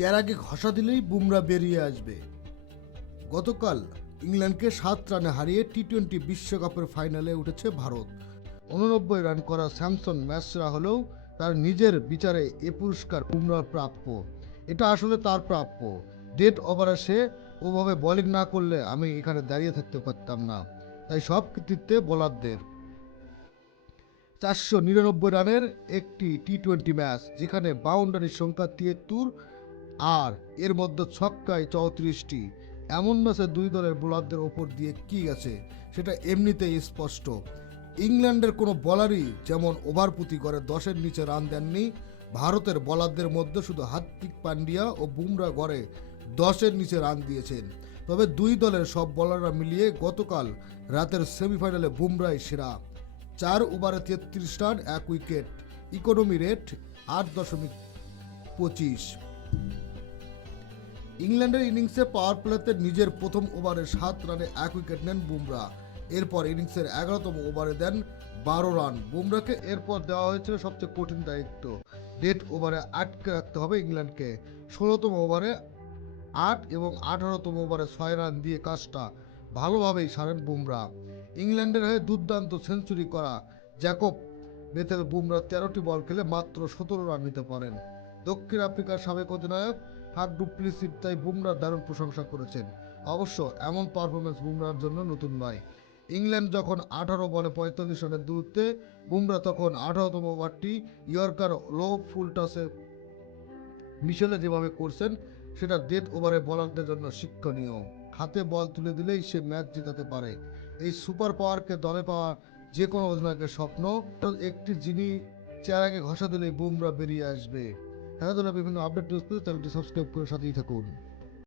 চেরাগে ঘষা দিলেই বুমরা বেরিয়ে আসবে। গতকাল ইংল্যান্ডকে 7 রানে হারিয়ে টি-20 বিশ্বকাপের ফাইনালে উঠেছে ভারত। 89 রান করা স্যামসন ম্যাচ সেরা হলেও তার নিজের বিচারে এ পুরস্কার বুমরার প্রাপ্য। এটা আসলে তার প্রাপ্য। ডেড ওভারে সে ওভাবে বোলিং না করলে আমি এখানে দাঁড়িয়ে থাকতে পারতাম না। তাই সব কৃতিত্বে বোলারদের। 499 রানের একটি টি-20 ম্যাচ, যেখানে বাউন্ডারির সংখ্যা 73 আর এর মধ্যে ছক্কায় 34টি। এমন ম্যাচে দুই দলের বোলারদের ওপর দিয়ে কি গেছে সেটা এমনিতেই স্পষ্ট। ইংল্যান্ডের কোনো বোলারই যেমন ওভার প্রতি করে 10-এর নিচে রান দেননি। ভারতের বোলারদের মধ্যে শুধু হার্দিক পান্ডিয়া ও বুমরা গড়ে 10-এর নিচে রান দিয়েছেন। তবে দুই দলের সব বোলাররা মিলিয়ে গতকাল রাতের সেমিফাইনালে বুমরাই সেরা। 4 ওভারে 33 রান, 1 উইকেট, ইকোনমি রেট 8.25। ইংল্যান্ডের ইনিংসে পাওয়ার প্লেতে নিজের প্রথম ওভারে 7 রানে 1 উইকেট নেন বুমরা। এরপর ইনিংসের 11তম ওভারে দেন 12 রান। বুমরাকে এরপর দেওয়া হয়েছিল সবচেয়ে কঠিন দায়িত্ব, ডেড ওভারে আটকে রাখতে হবে ইংল্যান্ডকে। 16তম ওভারে 8 এবং 18তম ওভারে 6 রান দিয়ে কাজটা ভালোভাবেই সারেন বুমরা। ইংল্যান্ডের হয়ে দুর্দান্ত সেঞ্চুরি করা জ্যাকব বেথেল বুমরা 13টি বল খেলে মাত্র 17 রান নিতে পারেন। দক্ষিণ আফ্রিকার সাবেক অধিনায়ক ফাফ ডু প্লেসিস তাই বুমরার দারুণ প্রশংসা করেছেন। অবশ্য এমন পারফরমেন্স বুমরার জন্য নতুন নয়। ইংল্যান্ড যখন 18 বলে 45 রানের দূরত্বে, বুমরা তখন 18তম ওভারটি ইয়র্কার লো ফুল টসে মিশেলে যেভাবে করছেন সেটা ডেড ওভারে বোলারদের জন্য শিক্ষণীয়। হাতে বল তুলে দিলেই সে ম্যাচ জেতাতে পারে। এই সুপার পাওয়ারকে দলে পাওয়া যে কোনো অধিনায়কের স্বপ্ন। একটি যিনি চেরাগে ঘষা দিলেই বুমরা বেরিয়ে আসবে। খেলাধুলা বিভিন্ন আপডেট নিউজ পেতে চ্যানেলটি সাবস্ক্রাইব করে সাথেই থাকুন।